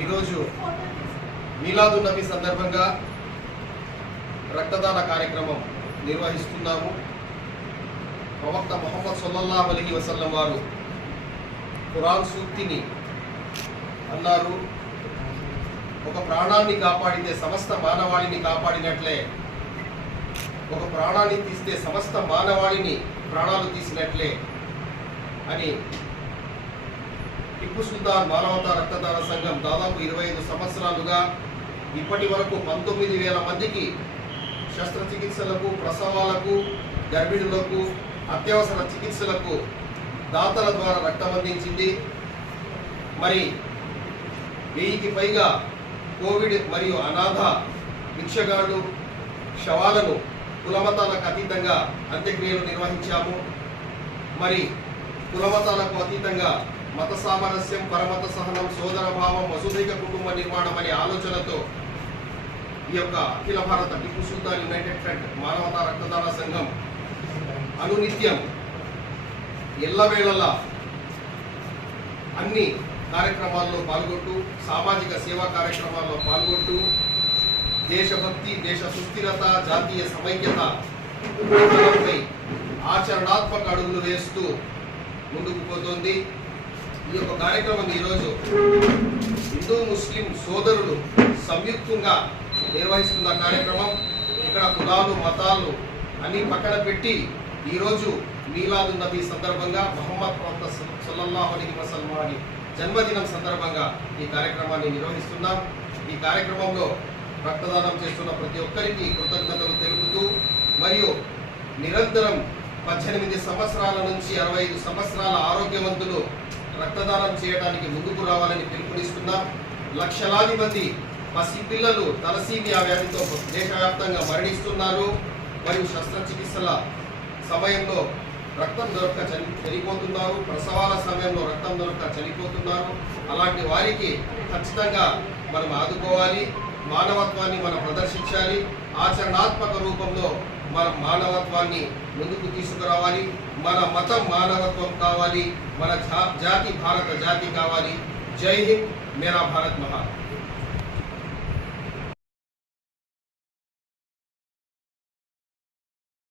ఈరోజు మీలాదు నబీ సందర్భంగా రక్తదాన కార్యక్రమం నిర్వహిస్తున్నాము. ప్రవక్త మొహమ్మద్ సొల్లల్లా అలీ వసల్లం వారు ఖురాన్ సూక్తిని అన్నారు. ఒక ప్రాణాన్ని కాపాడితే సమస్త మానవాళిని కాపాడినట్లే ఒక ప్రాణాన్ని తీస్తే సమస్త మానవాళిని ప్రాణాలు తీసినట్లే అని టిప్పు సుల్తాన్ మానవతా రక్తదాన సంఘం దాదాపు ఇరవై ఐదు సంవత్సరాలుగా ఇప్పటి వరకు పంతొమ్మిది వేల మందికి శస్త్రచికిత్సలకు ప్రసవాలకు గర్భిణులకు అత్యవసర చికిత్సలకు దాతల ద్వారా రక్తం అందించింది. మరి వెయ్యికి పైగా కోవిడ్ మరియు అనాథ భిక్షగాళ్ళు శవాలను కులమతాలకు అతీతంగా అంత్యక్రియలు నిర్వహించాము. మరి కులమతాలకు అతీతంగా మత సామరస్యం పరమత సహనం సోదర భావం వసుదైక కుటుంబ నిర్మాణం అనే ఆలోచనతో ఈ యొక్క అఖిల భారత టిప్పు సుల్తాన్ యునైటెడ్ ఫ్రంట్ మానవతా రక్తదాన సంఘం అనునిత్యం ఎల్లవేళలా అన్ని కార్యక్రమాల్లో పాల్గొంటూ సామాజిక సేవా కార్యక్రమాల్లో పాల్గొంటూ దేశభక్తి దేశ సుస్థిరత జాతీయ సమైక్యత ఆచరణాత్మక అడుగులు వేస్తూ ముందుకు పోతోంది. ఈ యొక్క కార్యక్రమం ఈరోజు హిందూ ముస్లిం సోదరులు సంయుక్తంగా నిర్వహిస్తున్న కార్యక్రమం. ఇక్కడ కులాలు మతాలు అన్ని పక్కన పెట్టి ఈరోజు మీలాదు నబీ సందర్భంగా మహమ్మద్ ప్రవక్త సల్లల్లాహు అలైహి జన్మదినం సందర్భంగా ఈ కార్యక్రమాన్ని నిర్వహిస్తున్నాం. ఈ కార్యక్రమంలో రక్తదానం చేస్తున్న ప్రతి ఒక్కరికి కృతజ్ఞతలు తెలుపుతూ మరియు నిరంతరం పద్దెనిమిది సంవత్సరాల నుంచి అరవై ఐదు సంవత్సరాల ఆరోగ్యవంతులు రక్తదానం చేయడానికి ముందుకు రావాలని పిలుపునిస్తున్నాం. లక్షలాది మంది పసిపిల్లలు తలసీమియా వ్యాధితో దేశవ్యాప్తంగా మరణిస్తున్నారు. మరియు శస్త్రచికిత్సల సమయంలో రక్తం దొరక చని చనిపోతున్నారు. ప్రసవాల సమయంలో రక్తం దొరక చనిపోతున్నారు. అలాంటి వారికి ఖచ్చితంగా మనం ఆదుకోవాలి. మానవత్వాన్ని మనం ప్రదర్శించాలి. ఆచరణాత్మక రూపంలో మన మానవత్వాన్ని ముందుకు తీసుకురావాలి. మన మతం మానవత్వం కావాలి. మన జా- జాతి భారత జాతి కావాలి. జై హింద్ మేరా భారత్ మహా.